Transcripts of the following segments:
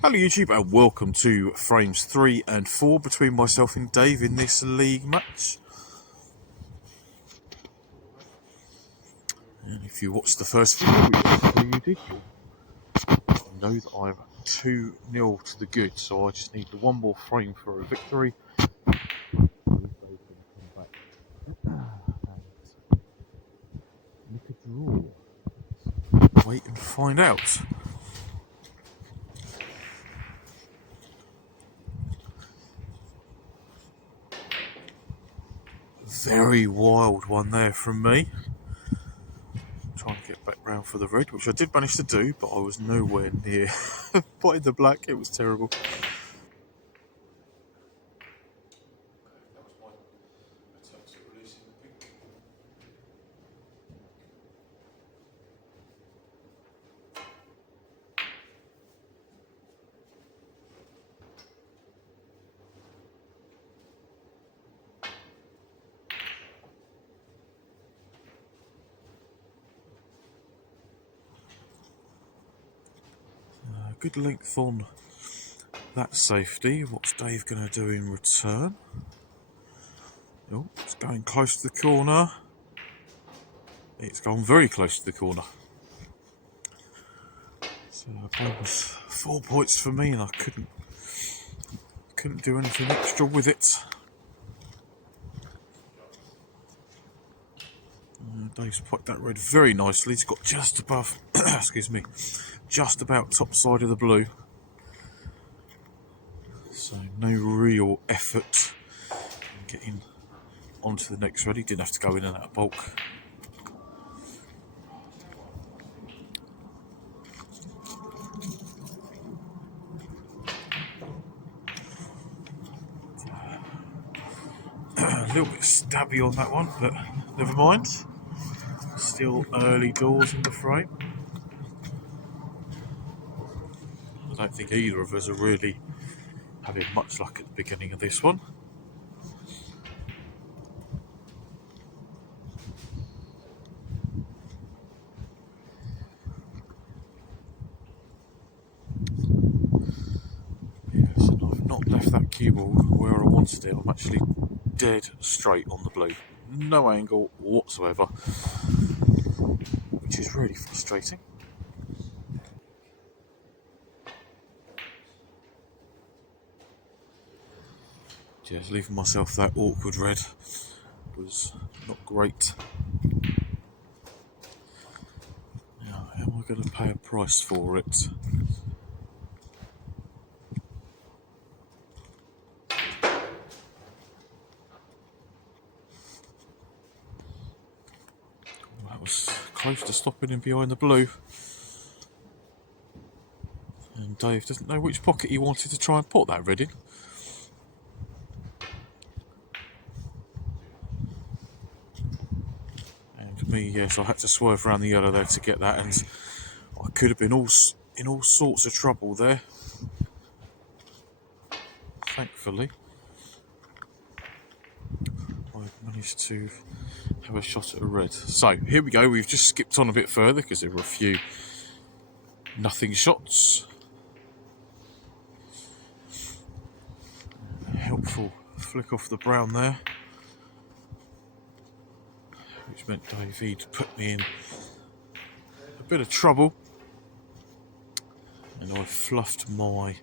Hello YouTube and welcome to frames 3 and 4 between myself and Dave in this league match. And if you watched the first video, which you did, you'll know that I'm 2-0 to the good, so I just need one more frame for a victory. Look a draw. Wait and find out. Very wild one there from me. Trying to get back round for the red, which I did manage to do, but I was nowhere near putting the black. It was terrible. Good length on that safety. What's Dave going to do in return? Oh, it's going close to the corner. It's gone very close to the corner. So that was 4 points for me, and I couldn't do anything extra with it. Dave's put that red very nicely. He's got just above, excuse me, just about top side of the blue. So no real effort in getting onto the next red. He didn't have to go in and out of bulk. A little bit stabby on that one, but never mind. Still early doors in the frame. I don't think either of us are really having much luck at the beginning of this one. Yes, and I've not left that cue ball where I wanted it. I'm actually dead straight on the blue. No angle whatsoever, which is really frustrating. Just leaving myself that awkward red was not great. Now, how am I going to pay a price for it? That was close to stopping him behind the blue. And Dave doesn't know which pocket he wanted to try and put that red in. And for me, yes, I had to swerve around the yellow there to get that, and I could have been in all sorts of trouble there. Thankfully, I managed to have a shot at a red. So here we go. We've just skipped on a bit further because there were a few nothing shots. A helpful flick off the brown there, which meant Davey'd put me in a bit of trouble, and I fluffed my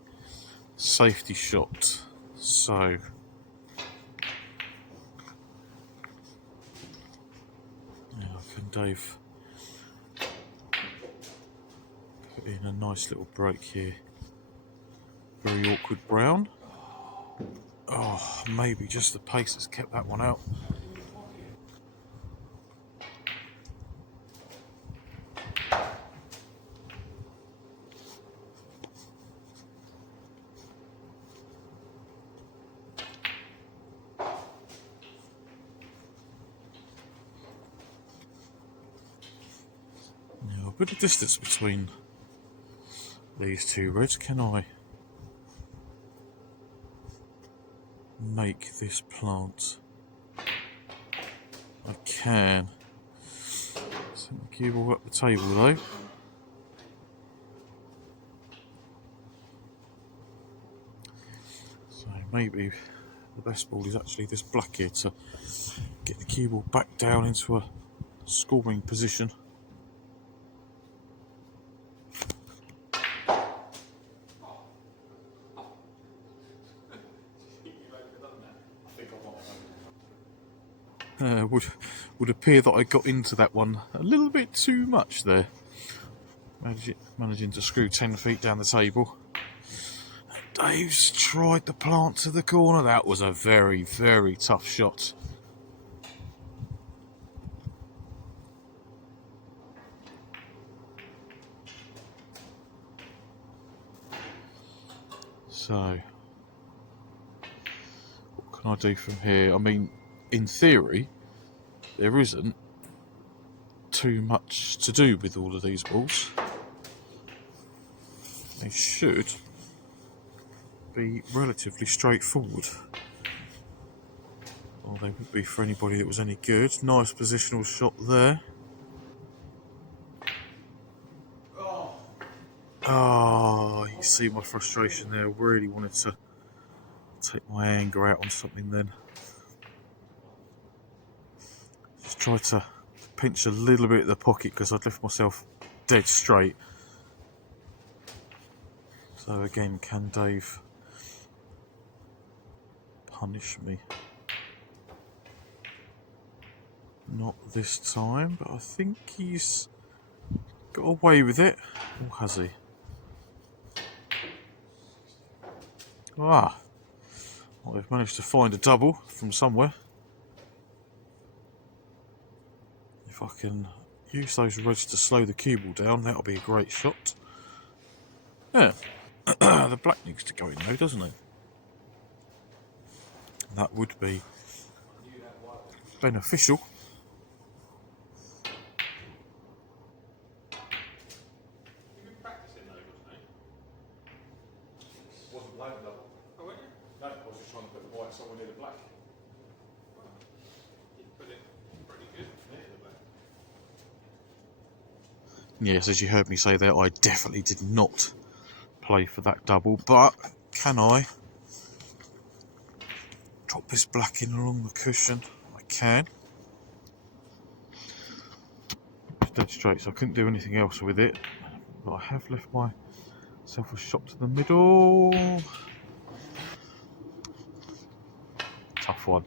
safety shot. So now can Dave put in a nice little break here? Very awkward brown. Oh, maybe just the pace has kept that one out. Now, a bit of distance between these two reds. Can I make this plant? I can. Send the cue ball up the table though. maybe the best ball is actually this black here to get the cue ball back down into a scoring position. Would appear that I got into that one a little bit too much there. Managing to screw 10 feet down the table. Dave's tried the plant to the corner. That was a very, very tough shot. So, what can I do from here? I mean, in theory, there isn't too much to do with all of these balls. They should be relatively straightforward. Well, they would be for anybody that was any good. Nice positional shot there. Oh, you see my frustration there. Really wanted to take my anger out on something then. Just tried to pinch a little bit at the pocket because I'd left myself dead straight. So again, can Dave punish me? Not this time, but I think he's got away with it. Or has he? Ah, well, I've managed to find a double from somewhere. If I can use those reds to slow the cue ball down, that'll be a great shot. Yeah, the black needs to go in though, doesn't it? That would be beneficial. You've been practicing though, wasn't it? Wasn't playing double. Oh, weren't you? No, I was just trying to put the white somewhere near the black. Well, you put it pretty good near the black. Yes, as you heard me say there, I definitely did not play for that double, but can I drop this black in along the cushion? I can. It's dead straight, so I couldn't do anything else with it, but I have left myself a shot to the middle. Tough one.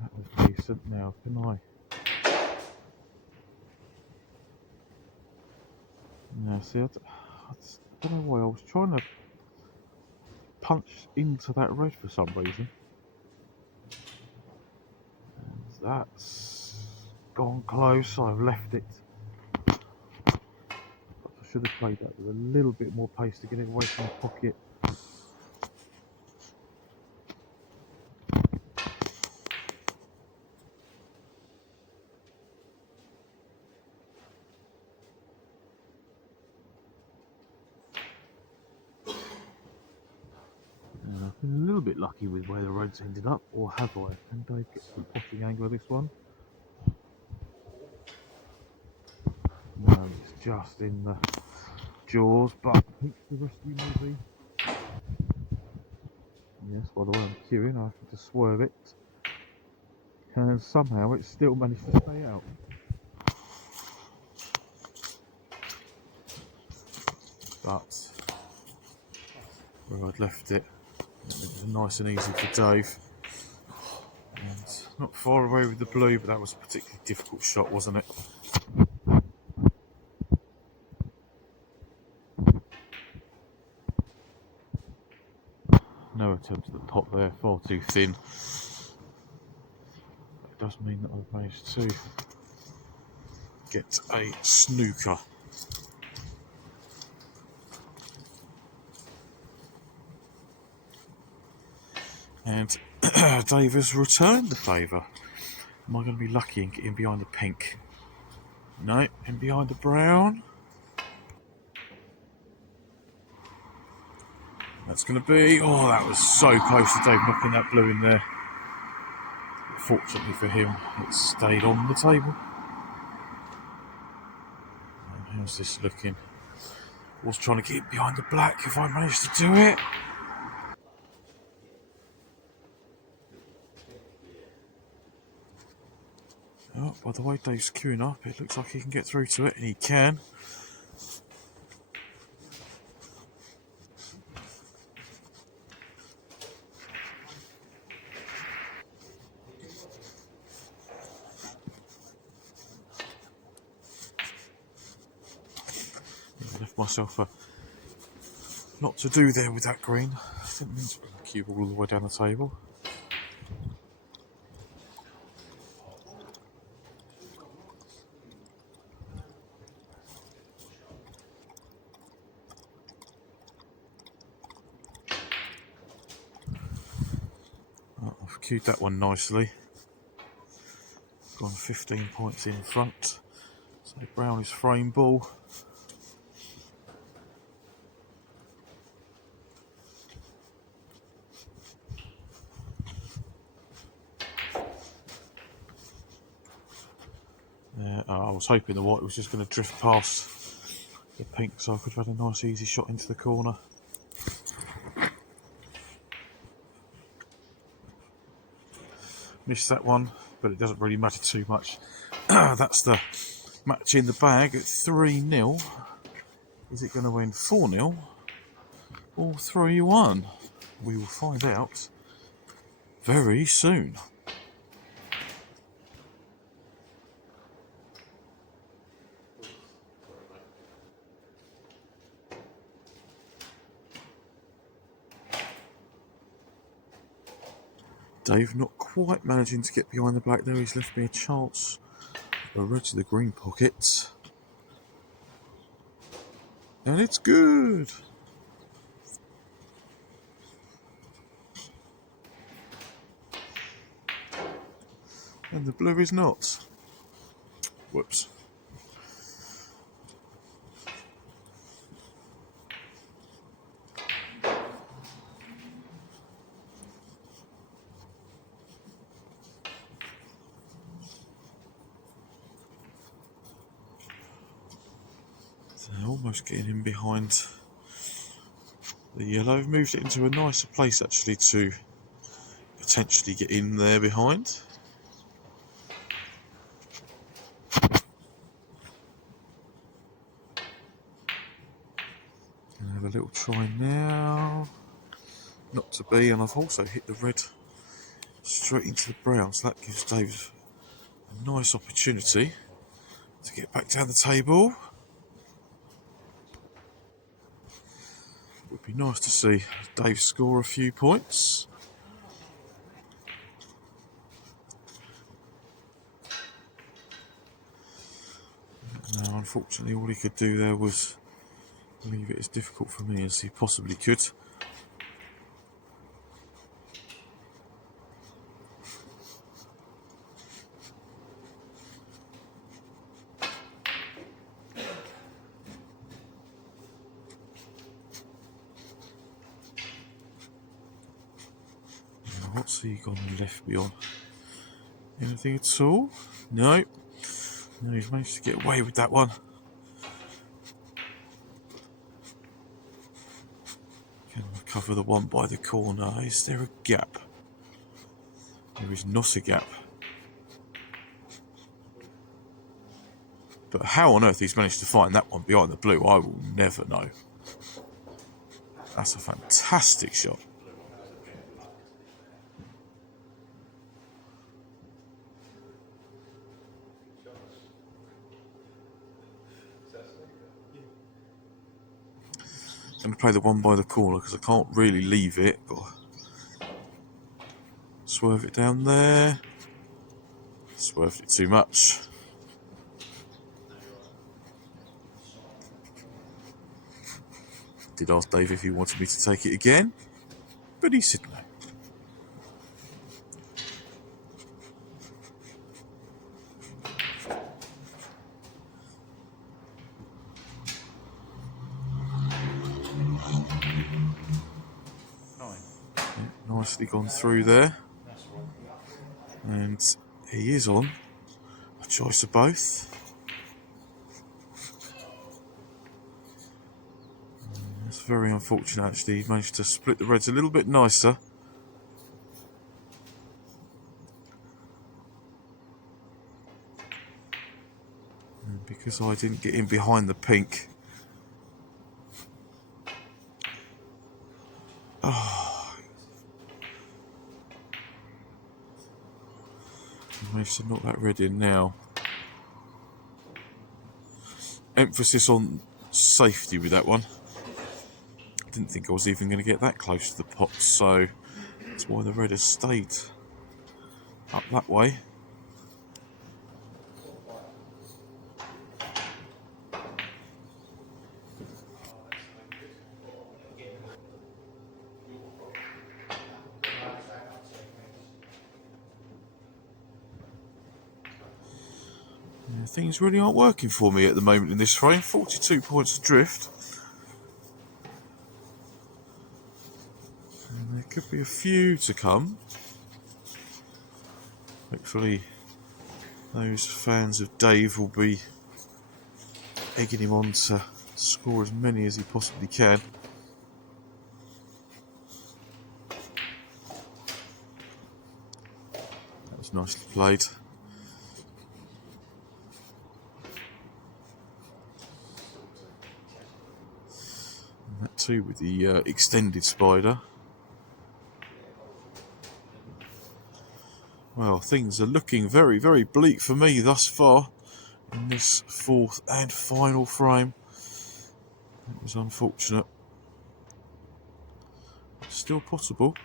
That was decent. Now, can I? Now, see, I don't know why I was trying to punch into that red for some reason. And that's gone close. I've left it. I should have played that with a little bit more pace to get it away from the pocket. And I've been a little bit lucky with where the reds ended up, or have I? Can Dave get some potting angle of this one? No, it's just in the jaws, but I think the rescue may be. Yes, by the way I'm queuing, I have to swerve it. And somehow it still managed to stay out. But where I'd left it, it was nice and easy for Dave. And not far away with the blue, but that was a particularly difficult shot, wasn't it? No attempt at the pot there, far too thin. It does mean that I've managed to get a snooker. And Dave has returned the favour. Am I going to be lucky and get in behind the pink? No, in behind the brown. That's going to be... Oh, that was so close to Dave knocking that blue in there. Fortunately for him, it stayed on the table. And how's this looking? Was trying to keep behind the black if I managed to do it. Oh, by the way Dave's queuing up, it looks like he can get through to it, and he can. I left myself a lot to do there with that green. I didn't mean to bring the cue ball all the way down the table. Oh, I've cued that one nicely. Gone 15 points in front. So Brown is frame ball. I was hoping the white was just going to drift past the pink so I could have had a nice easy shot into the corner. Missed that one, but it doesn't really matter too much. That's the match in the bag at 3-0. Is it going to end 4-0 or 3-1? We will find out very soon. Dave not quite managing to get behind the black there. He's left me a chance. A red to the green pocket. And it's good. And the blue is not. Whoops. So almost getting in behind the yellow. I've moved it into a nicer place actually to potentially get in there behind. And have a little try now. Not to be, and I've also hit the red straight into the brown, so that gives Dave a nice opportunity to get back down the table. Would be nice to see Dave score a few points. Now, unfortunately, all he could do there was leave it as difficult for me as he possibly could. What's he gone left me on? Anything at all? No. No, he's managed to get away with that one. Can I cover the one by the corner? Is there a gap? There is not a gap. But how on earth he's managed to find that one behind the blue, I will never know. That's a fantastic shot. I'm going to play the one by the corner because I can't really leave it. Got to swerve it down there. Swerved it too much. Did ask Dave if he wanted me to take it again, but he said no. Nicely gone through there. And he is on a choice of both. It's very unfortunate actually, he managed to split the reds a little bit nicer. And because I didn't get in behind the pink. Oh, I managed to knock that red in now. Emphasis on safety with that one. I didn't think I was even going to get that close to the pot, so that's why the red has stayed up that way. Yeah, things really aren't working for me at the moment in this frame. 42 points adrift. And there could be a few to come. Hopefully those fans of Dave will be egging him on to score as many as he possibly can. That was nicely played. And that too with the extended spider. Well, things are looking very, very bleak for me thus far in this fourth and final frame. It was unfortunate. Still possible.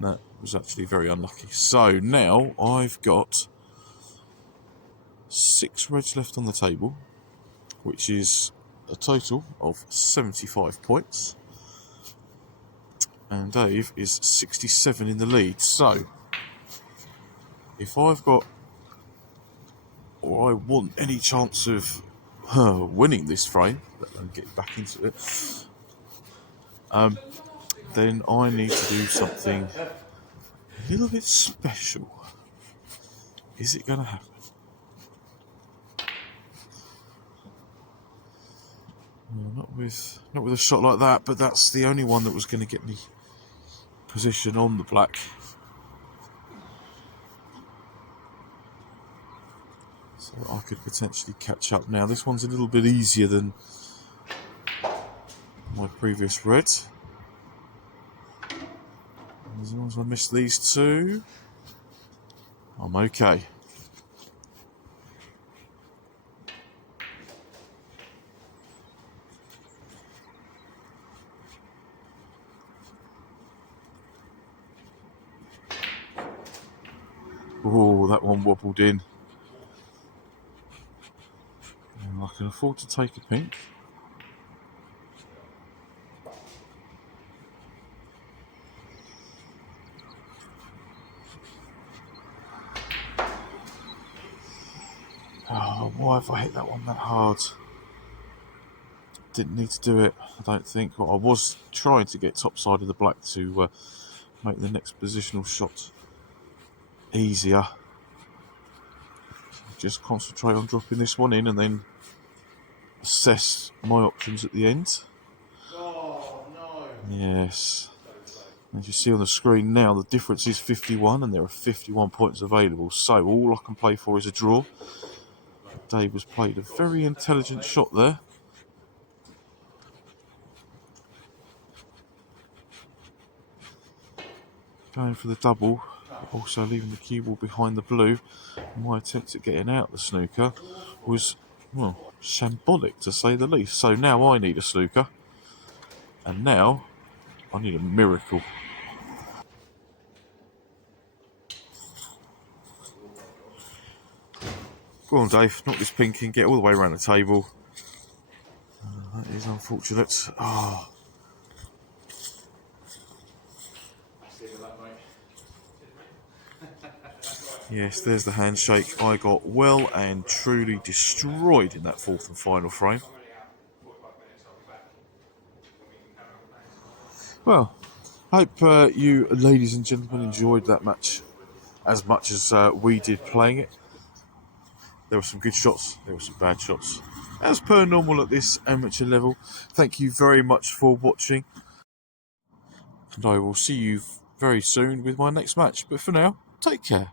That was actually very unlucky. So now I've got 6 reds left on the table, which is a total of 75 points. And Dave is 67 in the lead. So if I've got, or I want any chance of winning this frame and getting back into it, then I need to do something a little bit special. Is it going to happen? Well, not with a shot like that, but that's the only one that was going to get me position on the black. So I could potentially catch up now. This one's a little bit easier than my previous red. As long as I miss these two, I'm okay. Oh, that one wobbled in. And I can afford to take a pink. Oh, why have I hit that one that hard? Didn't need to do it, I don't think. Well, I was trying to get top side of the black to make the next positional shot easier. So just concentrate on dropping this one in and then assess my options at the end. Oh, no. Yes. As you see on the screen now, the difference is 51 and there are 51 points available. So all I can play for is a draw. Dave has played a very intelligent shot there. Going for the double, but also leaving the cue ball behind the blue. My attempt at getting out the snooker was, well, shambolic to say the least. So now I need a snooker. And now I need a miracle. Go on, Dave, knock this pink in, get all the way around the table. That is unfortunate. Oh. Yes, there's the handshake. I got well and truly destroyed in that fourth and final frame. Well, Hope you, ladies and gentlemen, enjoyed that match as much as we did playing it. There were some good shots, there were some bad shots. As per normal at this amateur level, thank you very much for watching. And I will see you very soon with my next match. But for now, take care.